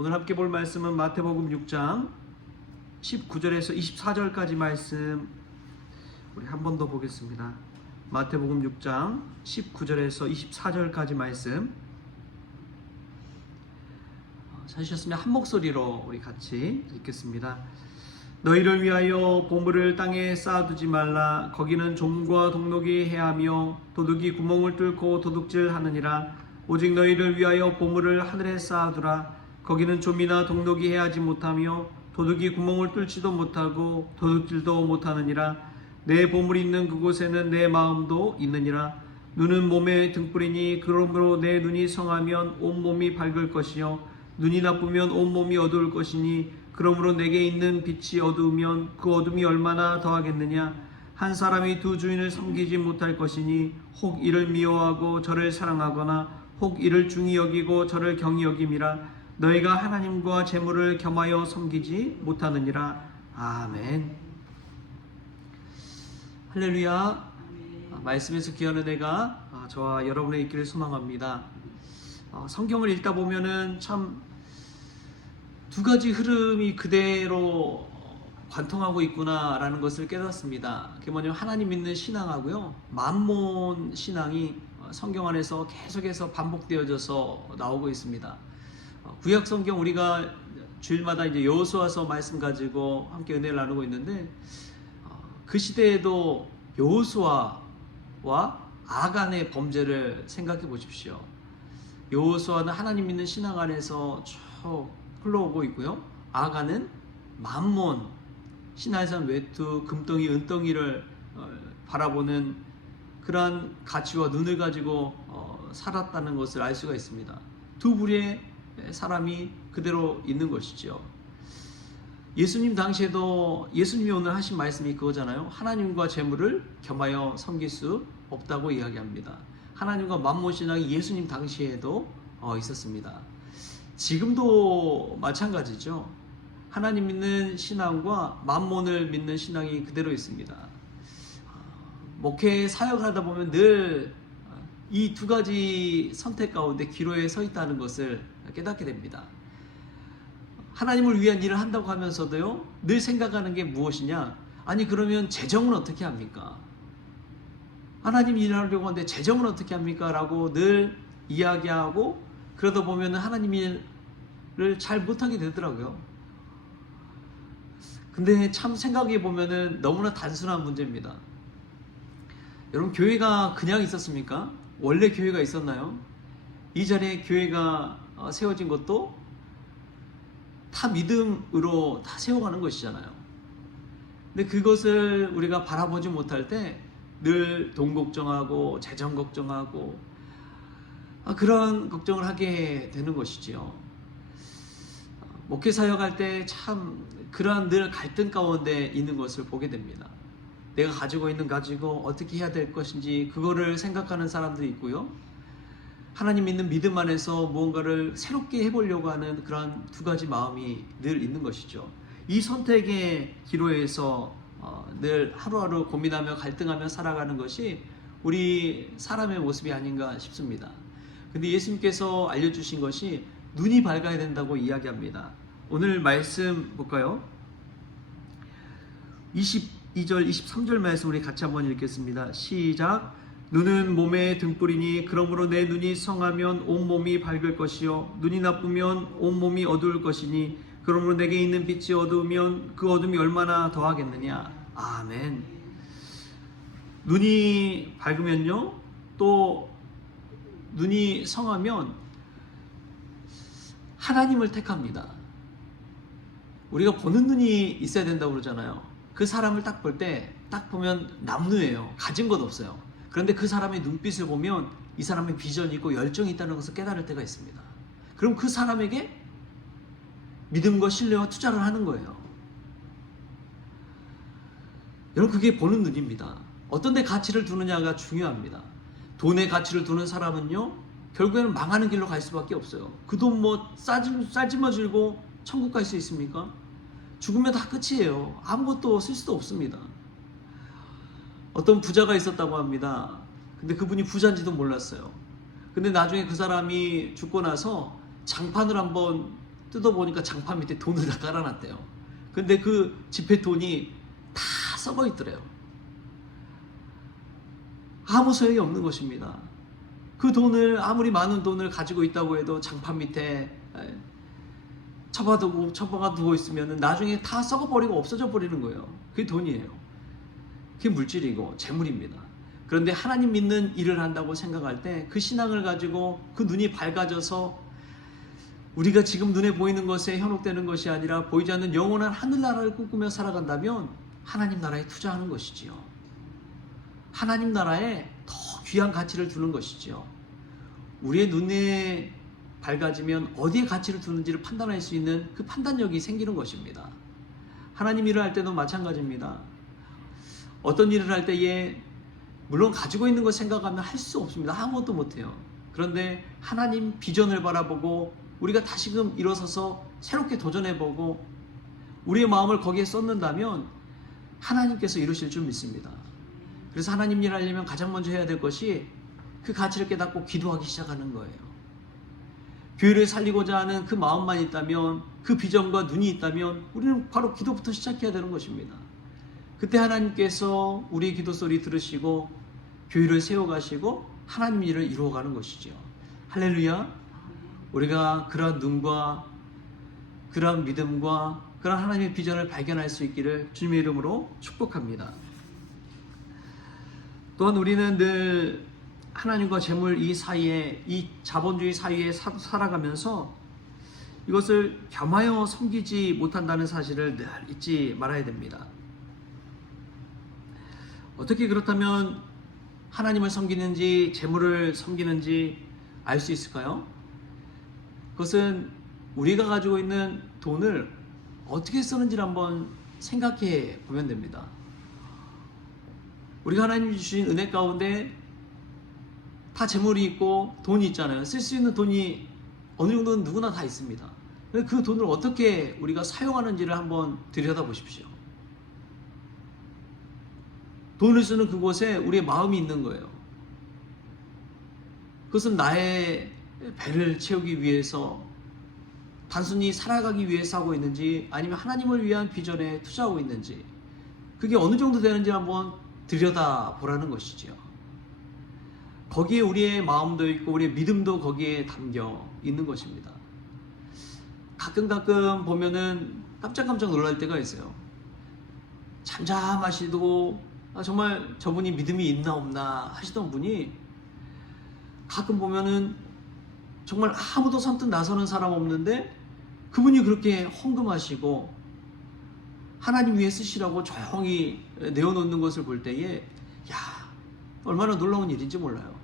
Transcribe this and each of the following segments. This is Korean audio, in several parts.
오늘 함께 볼 말씀은 마태복음 6장 19절에서 24절까지 말씀 우리 한 번 더 보겠습니다. 마태복음 6장 19절에서 24절까지 말씀 찾으셨으면 한 목소리로 우리 같이 읽겠습니다. 너희를 위하여 보물을 땅에 쌓아두지 말라. 거기는 좀과 동록이 해하며 도둑이 구멍을 뚫고 도둑질하느니라. 오직 너희를 위하여 보물을 하늘에 쌓아두라. 거기는 좀이나 동록이 해하지 못하며 도둑이 구멍을 뚫지도 못하고 도둑질도 못하느니라. 내 보물이 있는 그곳에는 내 마음도 있느니라. 눈은 몸의 등불이니 그러므로 내 눈이 성하면 온 몸이 밝을 것이요 눈이 나쁘면 온 몸이 어두울 것이니 그러므로 내게 있는 빛이 어두우면 그 어둠이 얼마나 더하겠느냐. 한 사람이 두 주인을 섬기지 못할 것이니 혹 이를 미워하고 저를 사랑하거나 혹 이를 중히 여기고 저를 경히 여김이라. 너희가 하나님과 재물을 겸하여 섬기지 못하느니라. 아멘. 할렐루야. 말씀에서 귀한 은혜가 저와 여러분의 있기를 소망합니다. 성경을 읽다 보면은 참 두 가지 흐름이 그대로 관통하고 있구나라는 것을 깨닫습니다. 그게 뭐냐면 하나님 믿는 신앙하고요, 만몬 신앙이 성경 안에서 계속해서 반복되어져서 나오고 있습니다. 구약 성경 우리가 주일마다 이제 여호수아서 말씀 가지고 함께 은혜를 나누고 있는데, 그 시대에도 여호수아와 아간의 범죄를 생각해 보십시오. 여호수아는 하나님 믿는 신앙 안에서 쭉 흘러오고 있고요, 아간은 만몬, 신화에서는 외투, 금덩이, 은덩이를 바라보는 그러한 가치와 눈을 가지고 살았다는 것을 알 수가 있습니다. 두 부류의 사람이 그대로 있는 것이죠. 예수님 당시에도 예수님이 오늘 하신 말씀이 그거잖아요. 하나님과 재물을 겸하여 섬길 수 없다고 이야기합니다. 하나님과 만몬 신앙이 예수님 당시에도 있었습니다. 지금도 마찬가지죠. 하나님 믿는 신앙과 만몬을 믿는 신앙이 그대로 있습니다. 목회 사역을 하다 보면 늘 이 두 가지 선택 가운데 기로에 서 있다는 것을 깨닫게 됩니다. 하나님을 위한 일을 한다고 하면서도요, 늘 생각하는 게 무엇이냐? 아니 그러면 재정은 어떻게 합니까? 하나님 일을 하려고 하는데 재정은 어떻게 합니까? 라고 늘 이야기하고 그러다 보면 하나님 일을 잘 못하게 되더라고요. 근데 참 생각해 보면은 너무나 단순한 문제입니다. 여러분, 교회가 그냥 있었습니까? 원래 교회가 있었나요? 이 자리에 교회가 세워진 것도 다 믿음으로 다 세워가는 것이잖아요. 근데 그것을 우리가 바라보지 못할 때 늘 돈 걱정하고 재정 걱정하고 그런 걱정을 하게 되는 것이지요. 목회 사역할 때 참 그러한 늘 갈등 가운데 있는 것을 보게 됩니다. 내가 가지고 있는 가지고 어떻게 해야 될 것인지 그거를 생각하는 사람들이 있고요, 하나님 믿는 믿음 안에서 무언가를 새롭게 해보려고 하는 그런 두 가지 마음이 늘 있는 것이죠. 이 선택의 기로에서 늘 하루하루 고민하며 갈등하며 살아가는 것이 우리 사람의 모습이 아닌가 싶습니다. 근데 예수님께서 알려주신 것이 눈이 밝아야 된다고 이야기합니다. 오늘 말씀 볼까요? 22절, 23절 말씀 우리 같이 한번 읽겠습니다. 시작. 눈은 몸의 등불이니 그러므로 내 눈이 성하면 온 몸이 밝을 것이요 눈이 나쁘면 온 몸이 어두울 것이니 그러므로 내게 있는 빛이 어두우면 그 어둠이 얼마나 더하겠느냐. 아멘. 눈이 밝으면요, 또 눈이 성하면 하나님을 택합니다. 우리가 보는 눈이 있어야 된다고 그러잖아요. 그 사람을 딱 볼 때 딱 보면 남루예요. 가진 것 없어요. 그런데 그 사람의 눈빛을 보면 이 사람의 비전이 있고 열정이 있다는 것을 깨달을 때가 있습니다. 그럼 그 사람에게 믿음과 신뢰와 투자를 하는 거예요. 여러분, 그게 보는 눈입니다. 어떤 데 가치를 두느냐가 중요합니다. 돈에 가치를 두는 사람은요, 결국에는 망하는 길로 갈 수밖에 없어요. 그 돈 쌀짐어질고 천국 갈 수 있습니까? 죽으면 다 끝이에요. 아무것도 쓸 수도 없습니다. 어떤 부자가 있었다고 합니다. 근데 그분이 부자인지도 몰랐어요. 근데 나중에 그 사람이 죽고 나서 장판을 한번 뜯어보니까 장판 밑에 돈을 다 깔아놨대요. 근데 그 지폐 돈이 다 썩어 있더래요. 아무 소용이 없는 것입니다. 그 돈을, 아무리 많은 돈을 가지고 있다고 해도 장판 밑에 처박아 두고 있으면 나중에 다 썩어버리고 없어져 버리는 거예요. 그게 돈이에요. 그게 물질이고 재물입니다. 그런데 하나님 믿는 일을 한다고 생각할 때 그 신앙을 가지고 그 눈이 밝아져서 우리가 지금 눈에 보이는 것에 현혹되는 것이 아니라 보이지 않는 영원한 하늘나라를 꿈꾸며 살아간다면 하나님 나라에 투자하는 것이지요. 하나님 나라에 더 귀한 가치를 두는 것이지요. 우리의 눈에 밝아지면 어디에 가치를 두는지를 판단할 수 있는 그 판단력이 생기는 것입니다. 하나님 일을 할 때도 마찬가지입니다. 어떤 일을 할 때에 물론 가지고 있는 것 생각하면 할 수 없습니다. 아무것도 못해요. 그런데 하나님 비전을 바라보고 우리가 다시금 일어서서 새롭게 도전해보고 우리의 마음을 거기에 쏟는다면 하나님께서 이루실 줄 믿습니다. 그래서 하나님 일 하려면 가장 먼저 해야 될 것이 그 가치를 깨닫고 기도하기 시작하는 거예요. 교회를 살리고자 하는 그 마음만 있다면, 그 비전과 눈이 있다면 우리는 바로 기도부터 시작해야 되는 것입니다. 그때 하나님께서 우리의 기도 소리 들으시고 교회를 세워가시고 하나님 일을 이루어가는 것이죠. 할렐루야. 우리가 그러한 눈과 그러한 믿음과 그러한 하나님의 비전을 발견할 수 있기를 주님의 이름으로 축복합니다. 또한 우리는 늘 하나님과 재물 이 사이에, 이 자본주의 사이에 살아가면서 이것을 겸하여 섬기지 못한다는 사실을 늘 잊지 말아야 됩니다. 어떻게 그렇다면 하나님을 섬기는지 재물을 섬기는지 알 수 있을까요? 그것은 우리가 가지고 있는 돈을 어떻게 쓰는지를 한번 생각해 보면 됩니다. 우리가 하나님이 주신 은혜 가운데 다 재물이 있고 돈이 있잖아요. 쓸 수 있는 돈이 어느 정도는 누구나 다 있습니다. 그 돈을 어떻게 우리가 사용하는지를 한번 들여다보십시오. 돈을 쓰는 그곳에 우리의 마음이 있는 거예요. 그것은 나의 배를 채우기 위해서 단순히 살아가기 위해서 하고 있는지 아니면 하나님을 위한 비전에 투자하고 있는지 그게 어느 정도 되는지 한번 들여다보라는 것이지요. 거기에 우리의 마음도 있고 우리의 믿음도 거기에 담겨 있는 것입니다. 가끔 보면은 깜짝깜짝 놀랄 때가 있어요. 잠잠하시고 정말 저분이 믿음이 있나 없나 하시던 분이 가끔 보면은 정말 아무도 선뜻 나서는 사람 없는데 그분이 그렇게 헌금하시고 하나님 위해 쓰시라고 조용히 내어놓는 것을 볼 때에 얼마나 놀라운 일인지 몰라요.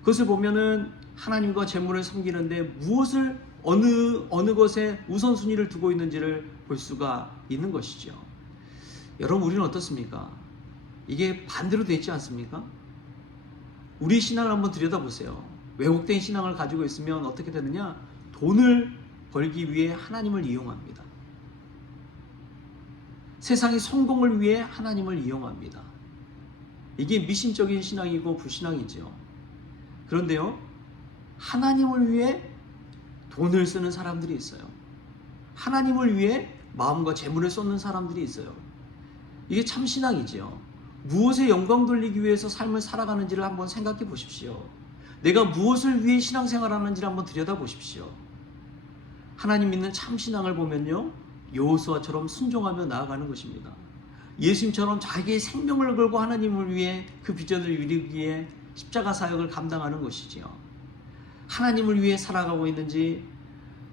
그것을 보면은 하나님과 재물을 섬기는데 무엇을 어느 것에 우선순위를 두고 있는지를 볼 수가 있는 것이죠. 여러분 우리는 어떻습니까? 이게 반대로 되어 있지 않습니까? 우리 신앙을 한번 들여다보세요. 왜곡된 신앙을 가지고 있으면 어떻게 되느냐? 돈을 벌기 위해 하나님을 이용합니다. 세상의 성공을 위해 하나님을 이용합니다. 이게 미신적인 신앙이고 불신앙이죠. 그런데요, 하나님을 위해 돈을 쓰는 사람들이 있어요. 하나님을 위해 마음과 재물을 쏟는 사람들이 있어요. 이게 참 신앙이지요. 무엇에 영광 돌리기 위해서 삶을 살아가는지를 한번 생각해 보십시오. 내가 무엇을 위해 신앙생활을 하는지를 한번 들여다보십시오. 하나님 믿는 참 신앙을 보면요, 여호수아처럼 순종하며 나아가는 것입니다. 예수님처럼 자기의 생명을 걸고 하나님을 위해 그 비전을 이루기 위해 십자가 사역을 감당하는 것이지요. 하나님을 위해 살아가고 있는지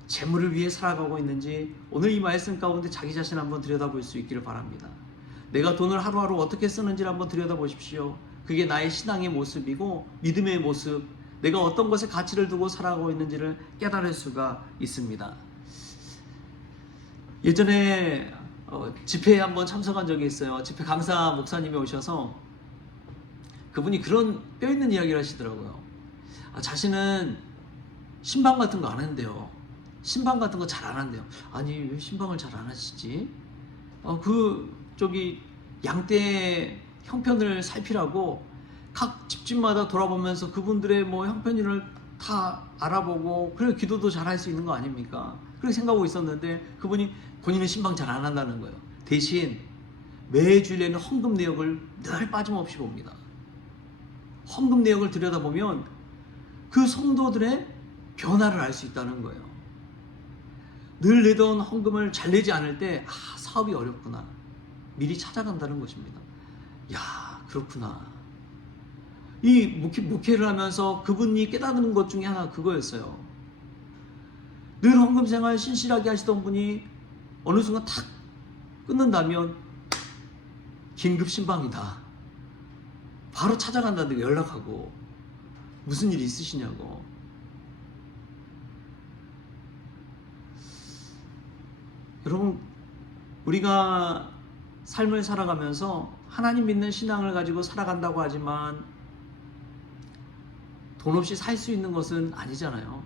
재물을 위해 살아가고 있는지 오늘 이 말씀 가운데 자기 자신 한번 들여다볼 수 있기를 바랍니다. 내가 돈을 하루하루 어떻게 쓰는지를 한번 들여다보십시오. 그게 나의 신앙의 모습이고 믿음의 모습, 내가 어떤 것에 가치를 두고 살아가고 있는지를 깨달을 수가 있습니다. 예전에 집회에 한번 참석한 적이 있어요. 집회 강사 목사님이 오셔서 그분이 그런 뼈있는 이야기를 하시더라고요. 자신은 신방 같은 거 안 한대요. 신방 같은 거 잘 안 한대요. 아니 왜 신방을 잘 안 하시지? 양떼 형편을 살피라고 각 집집마다 돌아보면서 그분들의 형편을 다 알아보고 그래 기도도 잘할 수 있는 거 아닙니까? 그렇게 생각하고 있었는데 그분이 본인은 신방 잘 안 한다는 거예요. 대신 매주일 내는 헌금 내역을 늘 빠짐없이 봅니다. 헌금 내역을 들여다보면 그 성도들의 변화를 알 수 있다는 거예요. 늘 내던 헌금을 잘 내지 않을 때 사업이 어렵구나. 미리 찾아간다는 것입니다. 야, 그렇구나. 이 목회를 하면서 그분이 깨닫는 것 중에 하나 그거였어요. 늘 헌금 생활 신실하게 하시던 분이 어느 순간 탁 끊는다면 긴급 신방이다. 바로 찾아간다는데 연락하고 무슨 일 있으시냐고. 여러분, 우리가 삶을 살아가면서 하나님 믿는 신앙을 가지고 살아간다고 하지만 돈 없이 살 수 있는 것은 아니잖아요.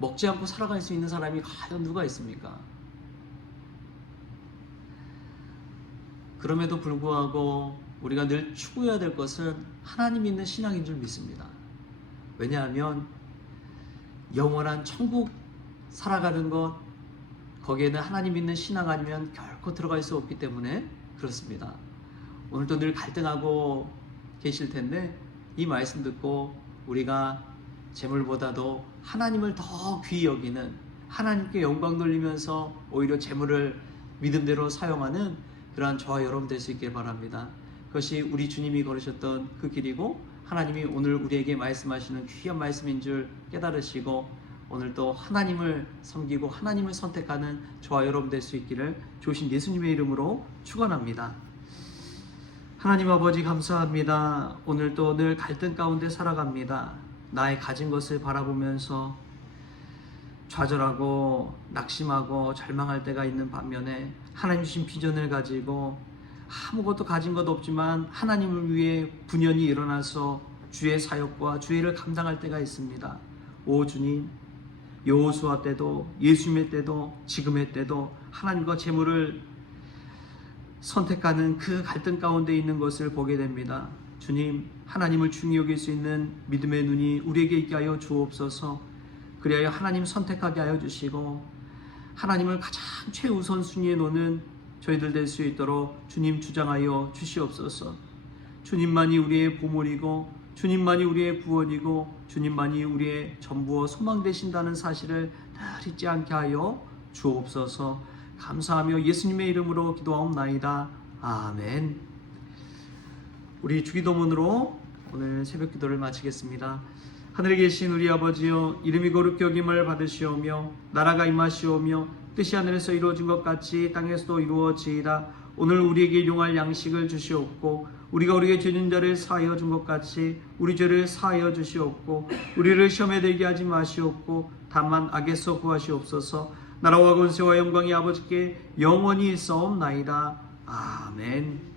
먹지 않고 살아갈 수 있는 사람이 과연 누가 있습니까? 그럼에도 불구하고 우리가 늘 추구해야 될 것은 하나님 믿는 신앙인 줄 믿습니다. 왜냐하면 영원한 천국 살아가는 것, 거기에는 하나님 믿는 신앙 아니면 결코 들어갈 수 없기 때문에 그렇습니다. 오늘도 늘 갈등하고 계실 텐데 이 말씀 듣고 우리가 재물보다도 하나님을 더 귀히 여기는, 하나님께 영광 돌리면서 오히려 재물을 믿음대로 사용하는 그러한 저와 여러분 될 수 있길 바랍니다. 그것이 우리 주님이 걸으셨던 그 길이고 하나님이 오늘 우리에게 말씀하시는 귀한 말씀인 줄 깨달으시고 오늘도 하나님을 섬기고 하나님을 선택하는 저와 여러분 될 수 있기를 주신 예수님의 이름으로 축원합니다. 하나님 아버지 감사합니다. 오늘도 늘 갈등 가운데 살아갑니다. 나의 가진 것을 바라보면서 좌절하고 낙심하고 절망할 때가 있는 반면에 하나님 주신 비전을 가지고 아무것도 가진 것 없지만 하나님을 위해 분연히 일어나서 주의 사역과 주의 일을 감당할 때가 있습니다. 오 주님, 여호수아 때도 예수님의 때도 지금의 때도 하나님과 재물을 선택하는 그 갈등 가운데 있는 것을 보게 됩니다. 주님, 하나님을 중히 여길 수 있는 믿음의 눈이 우리에게 있게 하여 주옵소서. 그리하여 하나님 선택하게 하여 주시고 하나님을 가장 최우선 순위에 놓는 저희들 될 수 있도록 주님 주장하여 주시옵소서. 주님만이 우리의 보물이고 주님만이 우리의 구원이고 주님만이 우리의 전부와 소망 되신다는 사실을 늘 잊지 않게 하여 주옵소서. 감사하며 예수님의 이름으로 기도하옵나이다. 아멘. 우리 주기도문으로 오늘 새벽 기도를 마치겠습니다. 하늘에 계신 우리 아버지여, 이름이 거룩히 여김을 받으시오며 나라가 임하시오며 뜻이 하늘에서 이루어진 것 같이 땅에서도 이루어지이다. 오늘 우리에게 일용할 양식을 주시옵고 우리가 우리에게 죄진 자를 사하여 준 것 같이 우리 죄를 사하여 주시옵고 우리를 시험에 들게 하지 마시옵고 다만 악에서 구하시옵소서. 나라와 권세와 영광이 아버지께 영원히 있사옵나이다. 아멘.